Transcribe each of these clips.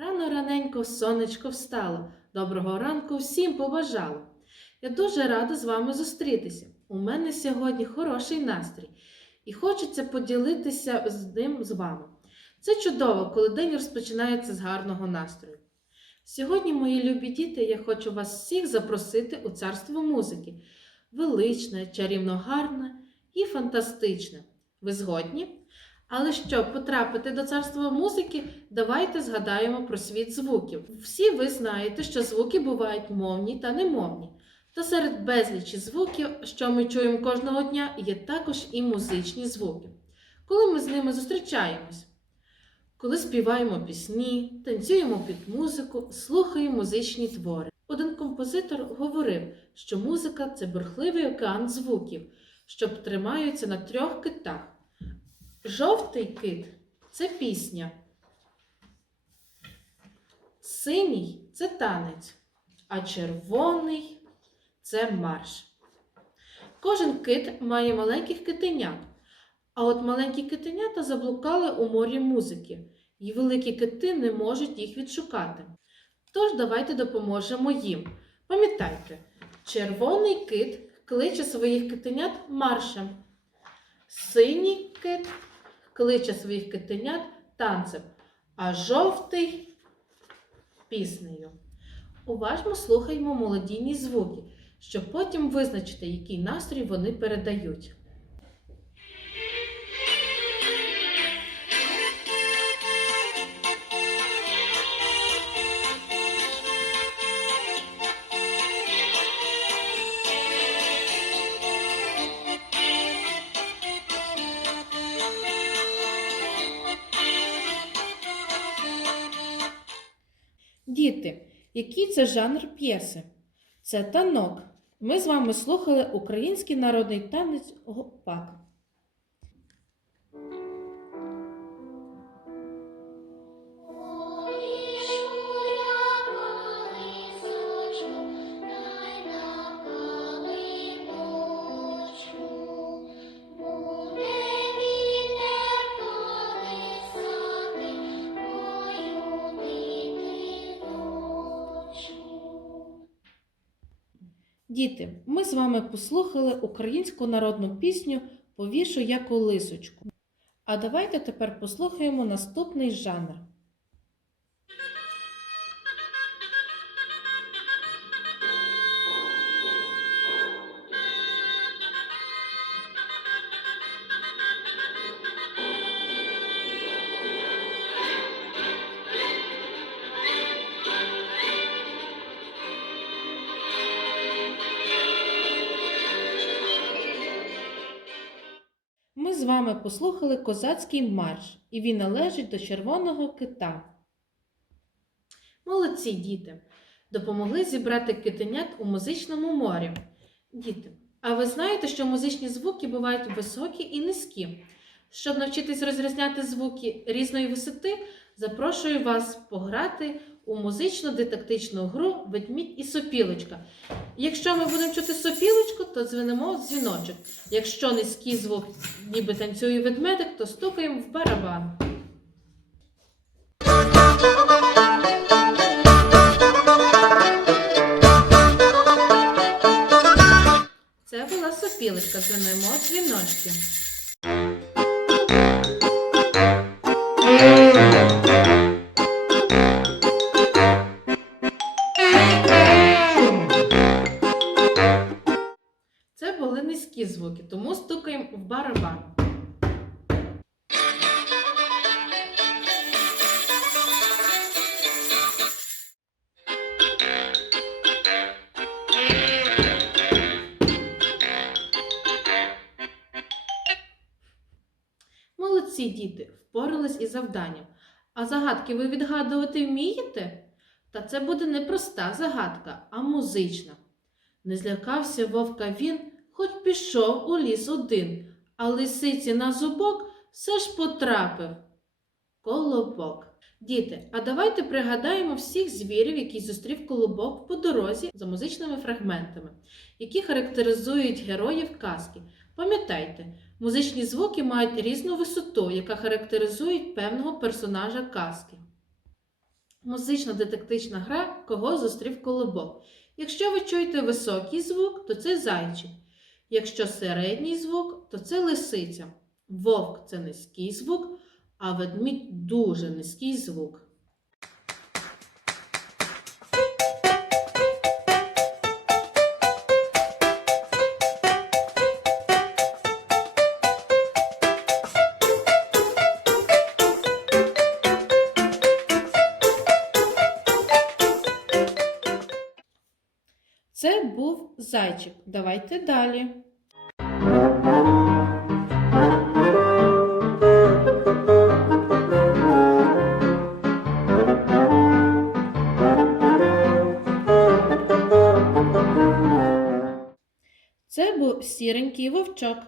Рано раненько сонечко встало. Доброго ранку всім побажало. Я дуже рада з вами зустрітися. У мене сьогодні хороший настрій, і хочеться поділитися з ним з вами. Це чудово, коли день розпочинається з гарного настрою. Сьогодні, мої любі діти, я хочу вас всіх запросити у царство музики. Величне, чарівно гарне і фантастичне. Ви згодні? Але щоб потрапити до царства музики, давайте згадаємо про світ звуків. Всі ви знаєте, що звуки бувають мовні та немовні. Та серед безлічі звуків, що ми чуємо кожного дня, є також і музичні звуки. Коли ми з ними зустрічаємось, коли співаємо пісні, танцюємо під музику, слухаємо музичні твори. Один композитор говорив, що музика це бурхливий океан звуків, що тримаються на трьох китах. Жовтий кит це пісня. Синій це танець, а червоний це марш. Кожен кит має маленьких китенят, а от маленькі китенята заблукали у морі музики, і великі кити не можуть їх відшукати. Тож давайте допоможемо їм. Пам'ятайте, червоний кит кличе своїх китенят маршем. Синій кит кличе своїх китенят танцем, а жовтий піснею. Уважно слухаємо молодійні звуки, щоб потім визначити, який настрій вони передають. Який це жанр п'єси? Це танок. Ми з вами слухали український народний танець гопак. Діти, ми з вами послухали українську народну пісню Повішу я колисочку. А давайте тепер послухаємо наступний жанр. З вами послухали козацький марш, і він належить до червоного кита. Молодці діти! Допомогли зібрати китенят у музичному морі. Діти, а ви знаєте, що музичні звуки бувають високі і низькі? Щоб навчитись розрізняти звуки різної висоти, запрошую вас пограти у музично-дидактичну гру Ведмідь і сопілочка. Якщо ми будемо чути сопілочку, то дзвенимо в дзвіночок. Якщо низький звук, ніби танцює ведмедик, то стукаємо в барабан. Це була сопілочка, дзвенимо дзвіночки. Низькі звуки, тому стукаємо в барабан. Молодці діти, впорались із завданням. А загадки ви відгадувати вмієте? Та це буде не проста загадка, а музична. Не злякався вовка він, хоч пішов у ліс один, а лисиці на зубок все ж потрапив. Колобок. Діти, а давайте пригадаємо всіх звірів, які зустрів колобок по дорозі за музичними фрагментами, які характеризують героїв казки. Пам'ятайте, музичні звуки мають різну висоту, яка характеризує певного персонажа казки. Музично-детектична гра Кого зустрів колобок. Якщо ви чуєте високий звук, то це зайчик. Якщо середній звук, то це лисиця. Вовк це низький звук, а ведмідь дуже низький звук. Зайчик. Давайте далі. Це був сіренький вовчок.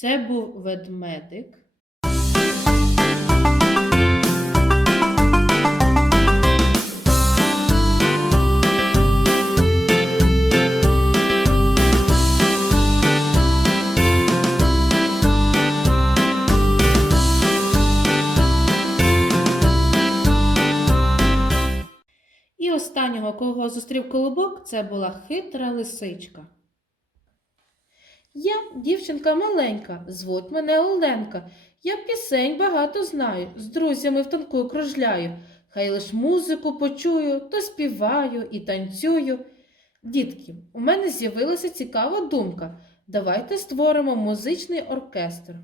Це був ведмедик. І останнього, кого зустрів колобок, це була хитра лисичка. Я дівчинка маленька, звуть мене Оленка. Я пісень багато знаю, з друзями в танку кружляю. Хай лиш музику почую, то співаю і танцюю. Дітки, у мене з'явилася цікава думка. Давайте створимо музичний оркестр.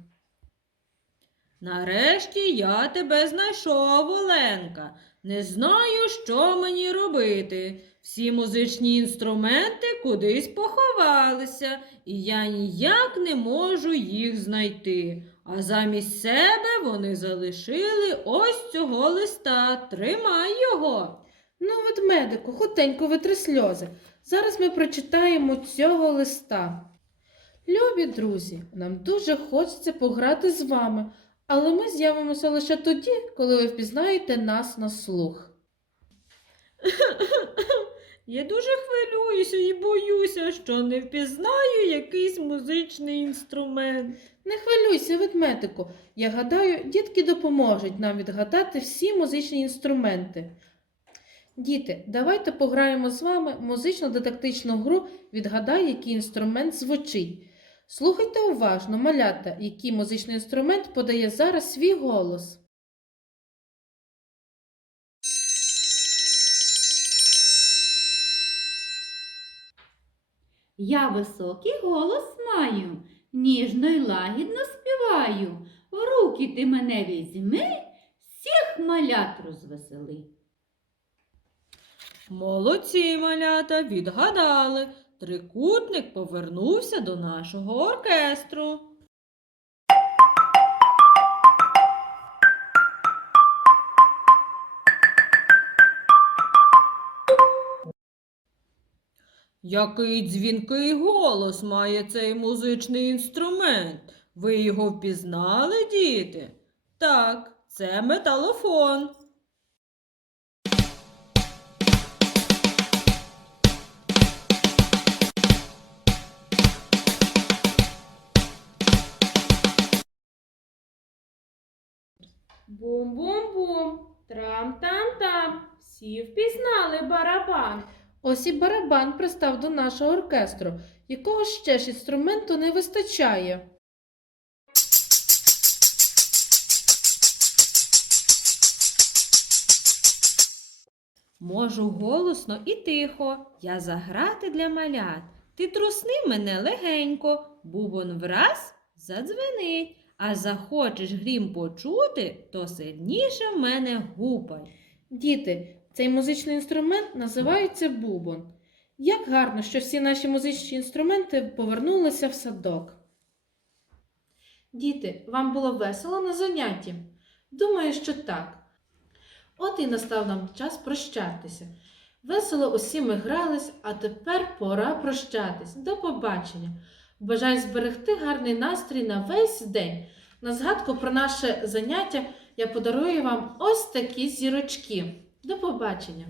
Нарешті я тебе знайшов, Оленка. Не знаю, що мені робити. Всі музичні інструменти кудись поховалися, і я ніяк не можу їх знайти. А замість себе вони залишили ось цього листа. Тримай його. Ну, ведмедику, хутенько витри сльози. Зараз ми прочитаємо цього листа. Любі друзі, нам дуже хочеться пограти з вами, але ми з'явимося лише тоді, коли ви впізнаєте нас на слух. Я дуже хвилююся і боюся, що не впізнаю якийсь музичний інструмент. Не хвилюйся, ведмедику. Я гадаю, дітки допоможуть нам відгадати всі музичні інструменти. Діти, давайте пограємо з вами музично-детектичну гру Відгадай, який інструмент звучить. Слухайте уважно, малята, який музичний інструмент подає зараз свій голос. Я високий голос маю, ніжно й лагідно співаю. В руки ти мене візьми, всіх малят розвесели. Молодці, малята, відгадали. Трикутник повернувся до нашого оркестру. Який дзвінкий голос має цей музичний інструмент? Ви його впізнали, діти? Так, це металофон. Бум-бум-бум, трам-там-там. Всі впізнали барабан. Ось і барабан пристав до нашого оркестру, якого ще ж інструменту не вистачає. Можу голосно і тихо, я заграти для малят. Ти трусни мене легенько, бубон враз задзвенить, а захочеш грім почути, то сильніше в мене гупай. Діти, цей музичний інструмент називається бубон. Як гарно, що всі наші музичні інструменти повернулися в садок. Діти, вам було весело на занятті? Думаю, що так. От і настав нам час прощатися. Весело усі ми грались, а тепер пора прощатись. До побачення. Бажаю зберегти гарний настрій на весь день. На згадку про наше заняття я подарую вам ось такі зірочки. До побачення!